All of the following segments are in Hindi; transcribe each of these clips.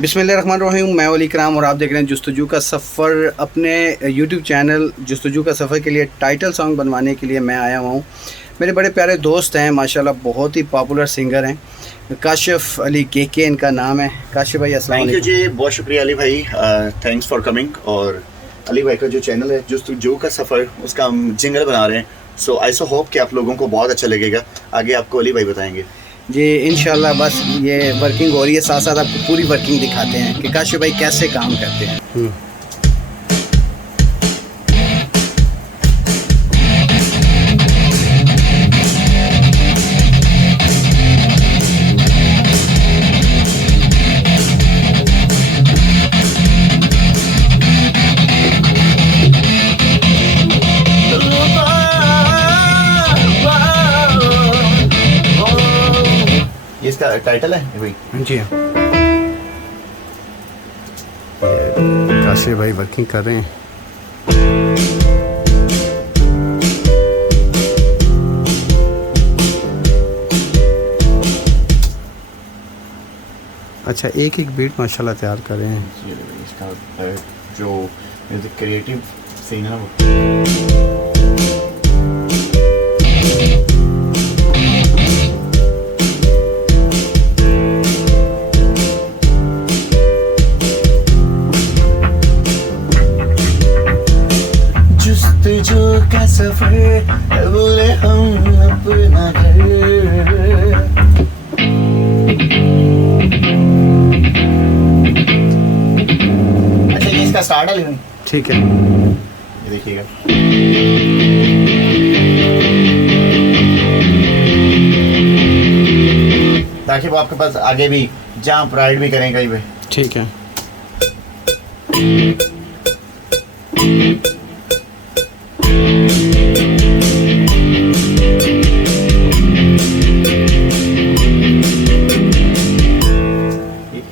बिस्मिल्लाहिर्रहमानिर्रहीम। मैं वली कराम और आप देख रहे हैं जस्तजू का सफ़र। अपने यूट्यूब चैनल जस्तजू का सफ़र के लिए टाइटल सॉन्ग बनवाने के लिए मैं आया हुआ हूँ। मेरे बड़े प्यारे दोस्त हैं, माशाल्लाह बहुत ही पॉपुलर सिंगर हैं। काशिफ अली के इनका नाम है। काशिफ भाई अस्सलाम वालेकुम। थैंक यू जी, बहुत शुक्रिया अली भाई, थैंक्स फॉर कमिंग। और अली भाई का जो चैनल है जस्तजू का सफ़र, उसका हम जिंगल बना रहे हैं। सो आई सो होप कि आप लोगों को बहुत अच्छा लगेगा। आगे आपको अली भाई बताएंगे जी इंशाल्लाह। बस ये वर्किंग हो रही है, साथ साथ आपको पूरी वर्किंग दिखाते हैं कि काशिफ भाई कैसे काम करते हैं। ये इसका टाइटल है भाई। जी हाँ, काशिफ भाई वर्किंग कर रहे हैं। अच्छा, एक एक बीट माशाल्लाह तैयार कर रहे हैं। इसका जो म्यूजिक क्रिएटिव सीन है वो जस्तजू का सफर, बोले हम अपना घर। अच्छा, ये इसका स्टार्ट है। ठीक है, ये देखिएगा। ताकि वो आपके पास आगे भी जंप राइड भी करें कहीं पे। ठीक है।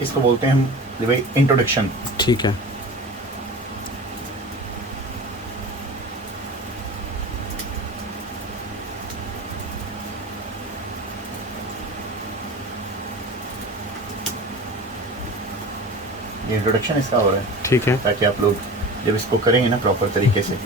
इसको बोलते हैं हम भाई इंट्रोडक्शन। ठीक है। ये इंट्रोडक्शन इसका हो रहा है, ठीक है। ताकि आप लोग जब इसको करेंगे ना प्रॉपर तरीके से।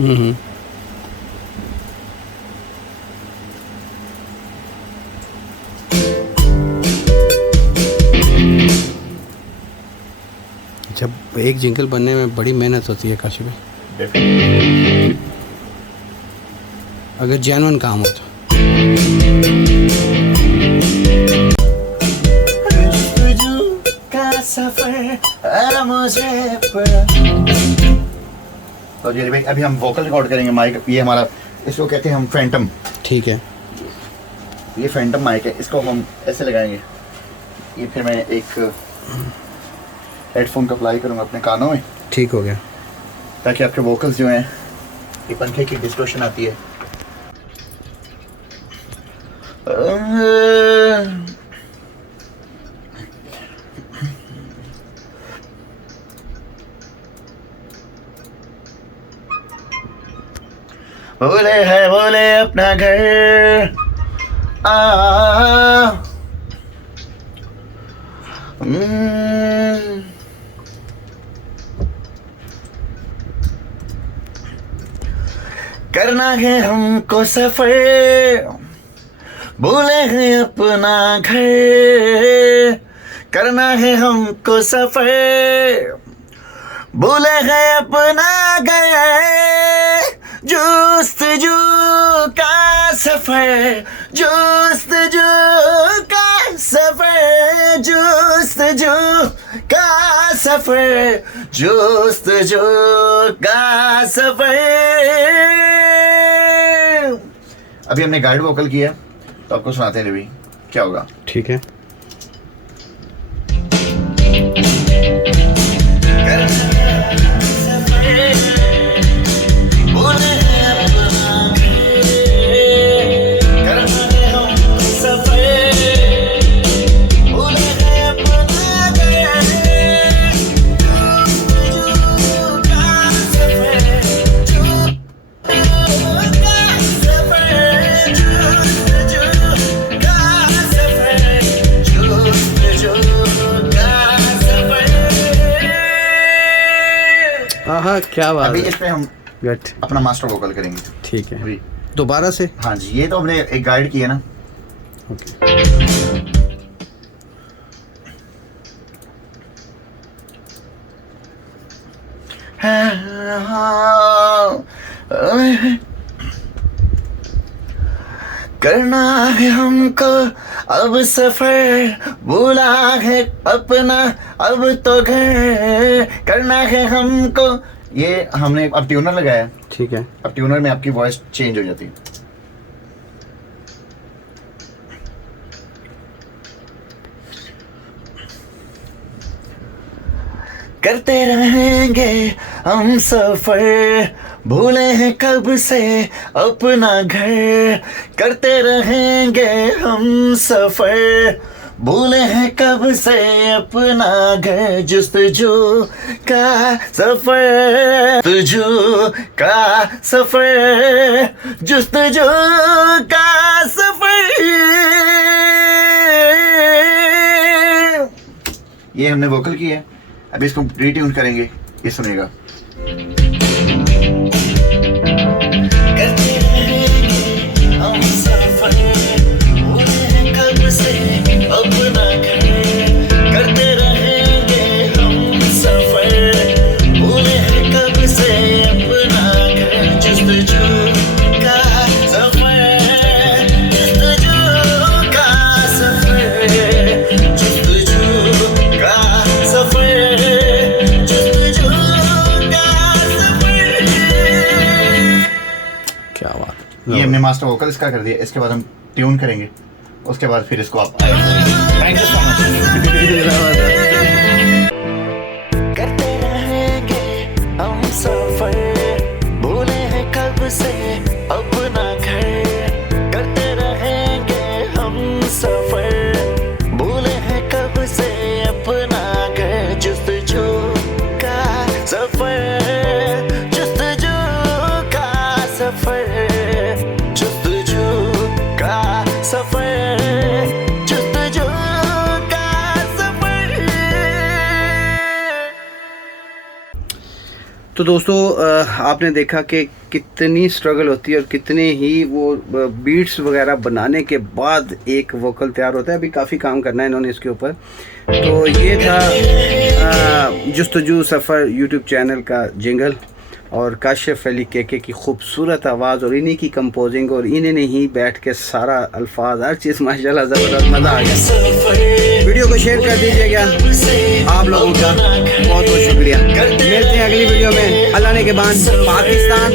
जब एक जिंगल बनने में बड़ी मेहनत होती है काशिफ भाई, डेफिनेटली। अगर जेन्युइन काम हो तो। तो जी भाई, अभी हम वोकल रिकॉर्ड करेंगे। माइक ये हमारा, इसको कहते हैं हम फैंटम। ठीक है। ये फैंटम माइक है, इसको हम ऐसे लगाएंगे। ये फिर मैं एक हेडफोन का अप्लाई करूँगा अपने कानों में। ठीक हो गया। ताकि आपके वोकल्स जो हैं, ये पंखे की डिस्टोर्शन आती है। बोले अपना घर करना है हमको सफर, बोले हैं अपना घर। करना है हमको सफर, बोले हैं अपना घर। जस्तजू का सफर, जस्तजू का सफर, जस्तजू का सफर, जस्तजू का सफर। अभी हमने गाइड वोकल किया, तो आपको सुनाते हैं अभी क्या होगा। ठीक है। वाह क्या बात अभी है। इस पे हम गुड, अपना मास्टर वोकल करेंगे। ठीक है, अभी दोबारा से। हाँ जी, ये तो हमने एक गाइड किया ना। ओके, करना है हमको अब सफर, भूला है अपना अब तो घर, करना है हमको। ये हमने अब ट्यूनर लगाया, ठीक है। अब ट्यूनर में आपकी वॉइस चेंज हो जाती है। करते रहेंगे हम सफर, भूले हैं कब से अपना घर, करते रहेंगे हम सफर, भूले हैं कब से अपना घर, जुस्तजू का सफर, तुझू का सफर, जुस्तजू का सफर। ये हमने वोकल की है, अभी इसको रीट्यून करेंगे, ये सुनेगा। करते रहेंगे हम सफर, भूले हैं कब से अपना घर, करते रहेंगे हम सफर, भूले हैं कब से अपना घर, जुस्तजू का सफर, जुस्तजू का सफर, जुस्तजू का सफर, जुस्तजू का सफर। क्या बात है। ये हमने मास्टर वोकल इसका कर दिया, इसके बाद हम ट्यून करेंगे, उसके बाद फिर इसको आप थैंक यू सो मच। करते रहेंगे हम सफर, भूले हैं कब से अपना घर, करते रहेंगे हम सफर, भूले हैं कब से अपना घर, जुस्तजू का सफर, जुस्तजू का सफर, जुस्तजू का सफर, जुस्तजू का सफर। तो दोस्तों आपने देखा कि कितनी स्ट्रगल होती है और कितने ही वो बीट्स वगैरह बनाने के बाद एक वोकल तैयार होता है। अभी काफ़ी काम करना है इन्होंने इसके ऊपर। तो ये था जुस्तजू सफ़र यूट्यूब चैनल का जिंगल और काशिफ अली केके की खूबसूरत आवाज़ और इन्हीं की कंपोजिंग और इन्हीं ने ही बैठ के सारा अल्फाज हर चीज़ माशाल्लाह ज़बरदस्त, मज़ा आ गया। वीडियो को शेयर कर दीजिएगा, आप लोगों का बहुत बहुत शुक्रिया। मिलते हैं अगली वीडियो में। अल्लाह ने के बाद पाकिस्तान